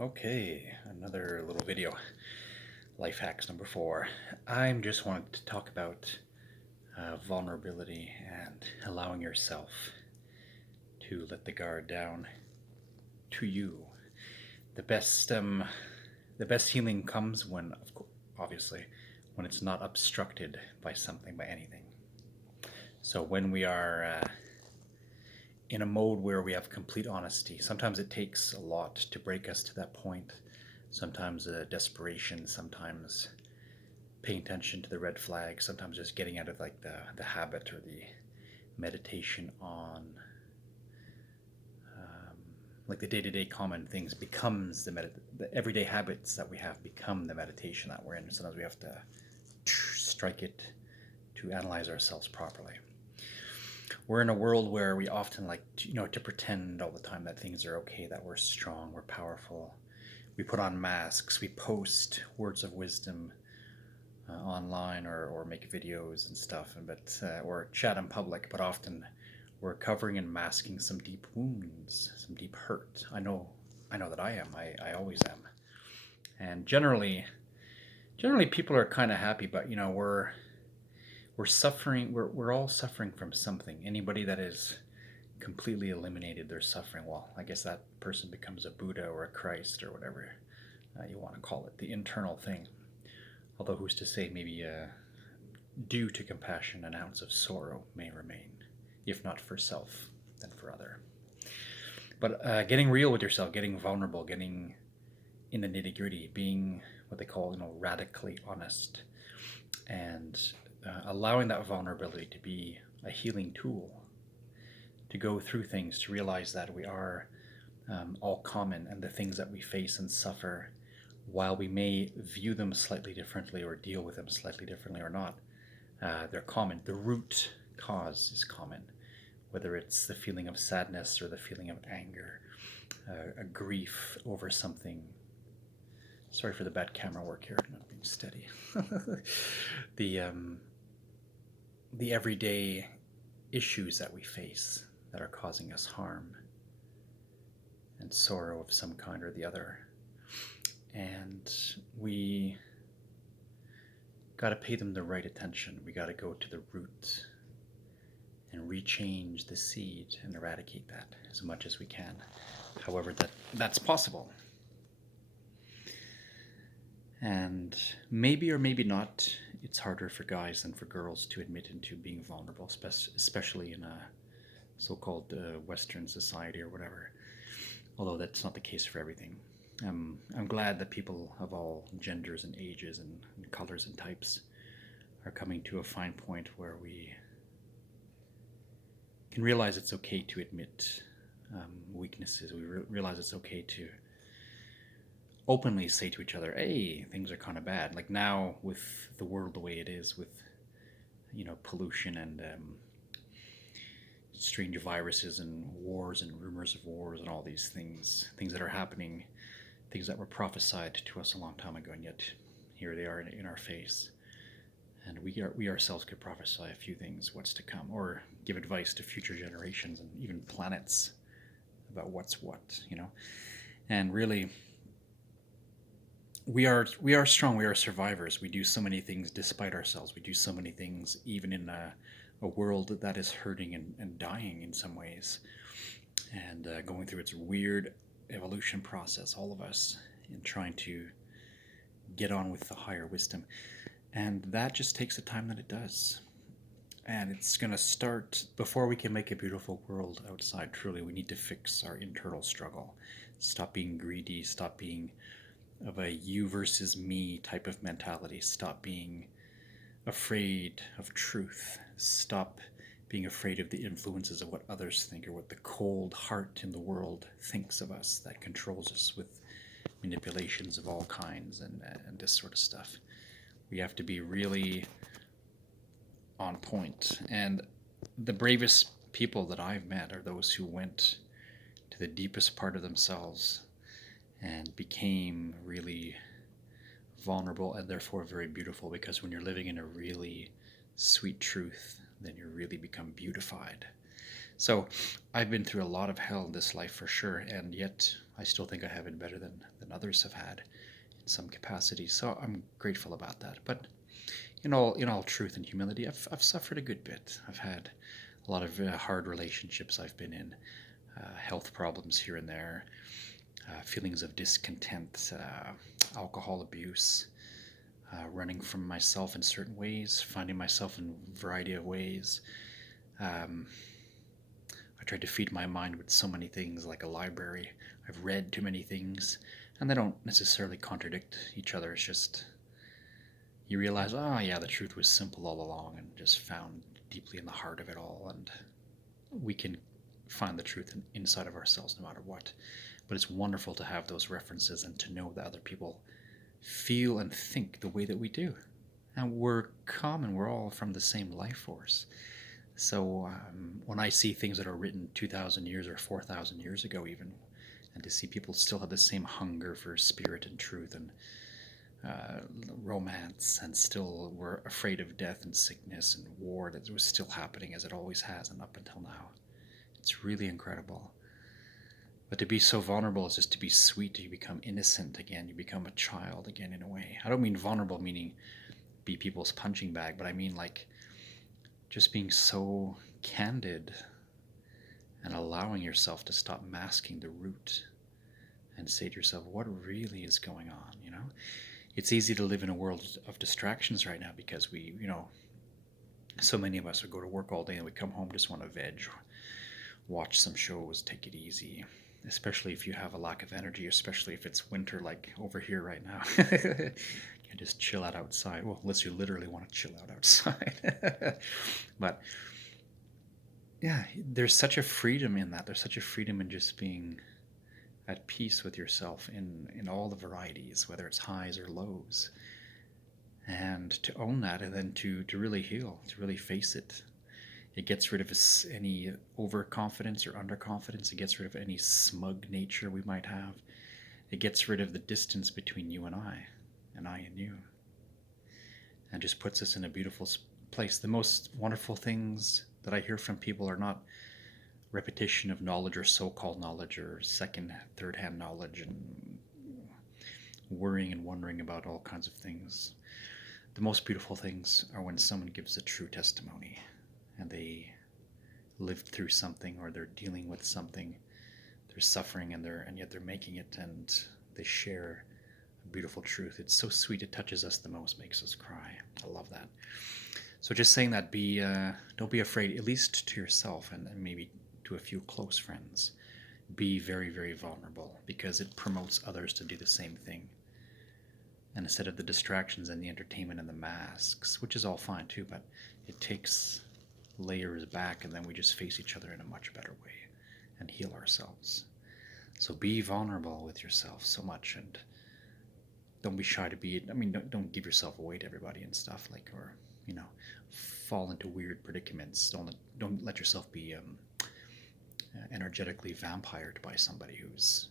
Okay, another little video. Life hacks number 4. I'm just wanting to talk about vulnerability and allowing yourself to let the guard down to you. The best, um, the best healing comes when, obviously, when it's not obstructed by something, by anything. So when we are in a mode where we have complete honesty, sometimes it takes a lot to break us to that point. Sometimes desperation, sometimes paying attention to the red flags, sometimes just getting out of like the habit or the meditation on like the day-to-day common things becomes the everyday habits that we have become the meditation that we're in. Sometimes we have to strike it to analyze ourselves properly. We're in a world where we often like to pretend all the time that things are okay, that we're strong, we're powerful. We put on masks, we post words of wisdom online or make videos and stuff, or chat in public. But often we're covering and masking some deep wounds, some deep hurt. I know that I am. I always am. And generally people are kind of happy, but we're suffering. We're all suffering from something. Anybody that is completely eliminated their suffering, well, I guess that person becomes a Buddha or a Christ or whatever you want to call it, the internal thing. Although who's to say, maybe due to compassion an ounce of sorrow may remain, if not for self, then for other. But getting real with yourself, getting vulnerable, getting in the nitty gritty, being what they call radically honest, and allowing that vulnerability to be a healing tool, to go through things, to realize that we are all common, and the things that we face and suffer, while we may view them slightly differently or deal with them slightly differently or not, they're common. The root cause is common, whether it's the feeling of sadness or the feeling of anger, a grief over something. Sorry for the bad camera work here, not being steady. the the everyday issues that we face that are causing us harm and sorrow of some kind or the other. And we got to pay them the right attention. We got to go to the root and rechange the seed and eradicate that as much as we can. However, that's possible. And maybe or maybe not, it's harder for guys than for girls to admit into being vulnerable, especially in a so-called Western society or whatever. Although that's not the case for everything. I'm glad that people of all genders and ages and colors and types are coming to a fine point where we can realize it's okay to admit weaknesses. We realize it's okay to openly say to each other, hey, things are kind of bad. Like now, with the world the way it is, with pollution and strange viruses and wars and rumors of wars and all these things that are happening, things that were prophesied to us a long time ago, and yet here they are in our face. And we ourselves could prophesy a few things, what's to come, or give advice to future generations and even planets about what's what. And really, we are strong. We are survivors. We do so many things despite ourselves. We do so many things even in a world that is hurting and dying in some ways, and going through its weird evolution process, all of us, in trying to get on with the higher wisdom. And that just takes the time that it does. And it's going to start before we can make a beautiful world outside. Truly, we need to fix our internal struggle. Stop being greedy. Stop being of a you versus me type of mentality. Stop being afraid of truth. Stop being afraid of the influences of what others think, or what the cold heart in the world thinks of us, that controls us with manipulations of all kinds and this sort of stuff. We have to be really on point. And the bravest people that I've met are those who went to the deepest part of themselves and became really vulnerable and therefore very beautiful, because when you're living in a really sweet truth, then you really become beautified. So I've been through a lot of hell in this life for sure, and yet I still think I have it better than others have had in some capacity. So I'm grateful about that. But in all truth and humility, I've suffered a good bit. I've had a lot of hard relationships I've been in, health problems here and there, feelings of discontent, alcohol abuse, running from myself in certain ways, finding myself in a variety of ways. Um, I tried to feed my mind with so many things, like a library. I've read too many things, and they don't necessarily contradict each other. It's just you realize, oh yeah, the truth was simple all along, and just found deeply in the heart of it all. And we can find the truth inside of ourselves no matter what. But it's wonderful to have those references and to know that other people feel and think the way that we do. And we're common, we're all from the same life force. So when I see things that are written 2,000 years or 4,000 years ago, even, and to see people still have the same hunger for spirit and truth and romance, and still were afraid of death and sickness and war that was still happening as it always has and up until now. It's really incredible. But to be so vulnerable is just to be sweet. You become innocent again. You become a child again in a way. I don't mean vulnerable meaning be people's punching bag, but I mean like just being so candid and allowing yourself to stop masking the root and say to yourself, what really is going on, It's easy to live in a world of distractions right now because so many of us would go to work all day and we come home just want to veg, watch some shows, take it easy, especially if you have a lack of energy, especially if it's winter like over here right now. Can't just chill out outside. Well, unless you literally want to chill out outside. But yeah, there's such a freedom in that. There's such a freedom in just being at peace with yourself in all the varieties, whether it's highs or lows. And to own that, and then to really heal, to really face it. It gets rid of any overconfidence or underconfidence. It gets rid of any smug nature we might have. It gets rid of the distance between you and I and you, and just puts us in a beautiful place. The most wonderful things that I hear from people are not repetition of knowledge or so-called knowledge or second, third-hand knowledge and worrying and wondering about all kinds of things. The most beautiful things are when someone gives a true testimony and they lived through something, or they're dealing with something, they're suffering, and yet they're making it, and they share a beautiful truth. It's so sweet. It touches us the most, makes us cry. I love that. So just saying that, don't be afraid, at least to yourself and maybe to a few close friends. Be very, very vulnerable, because it promotes others to do the same thing. And instead of the distractions and the entertainment and the masks, which is all fine too, but it takes layers back, and then we just face each other in a much better way and heal ourselves. So be vulnerable with yourself so much, and don't be shy to be. I mean, don't give yourself away to everybody and stuff, like, or fall into weird predicaments. Don't let yourself be energetically vampired by somebody who's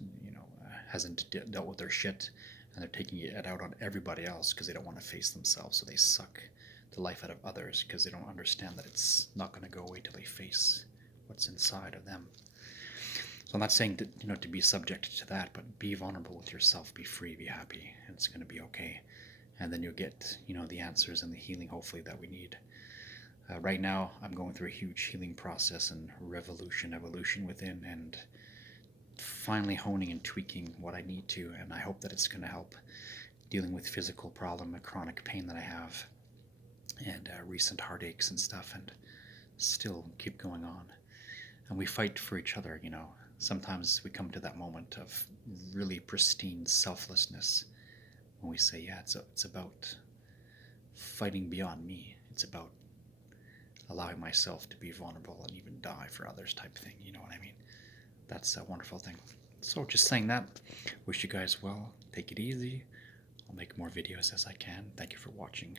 hasn't dealt with their shit, and they're taking it out on everybody else because they don't want to face themselves, so they suck the life out of others because they don't understand that it's not going to go away till they face what's inside of them. So I'm not saying to be subject to that, but be vulnerable with yourself, be free, be happy, and it's going to be okay. And then you'll get the answers and the healing, hopefully, that we need. Right now, I'm going through a huge healing process and evolution within, and finally honing and tweaking what I need to, and I hope that it's going to help dealing with physical problem, a chronic pain that I have, and recent heartaches and stuff, and still keep going on. And we fight for each other, Sometimes we come to that moment of really pristine selflessness when we say, yeah, it's about fighting beyond me. It's about allowing myself to be vulnerable and even die for others type thing, you know what I mean? That's a wonderful thing. So just saying that, wish you guys well. Take it easy. I'll make more videos as I can. Thank you for watching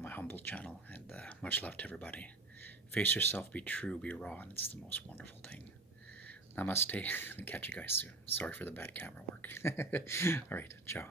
my humble channel, and much love to everybody. Face yourself, be true, be raw, and it's the most wonderful thing. Namaste, and catch you guys soon. Sorry for the bad camera work. All right, ciao.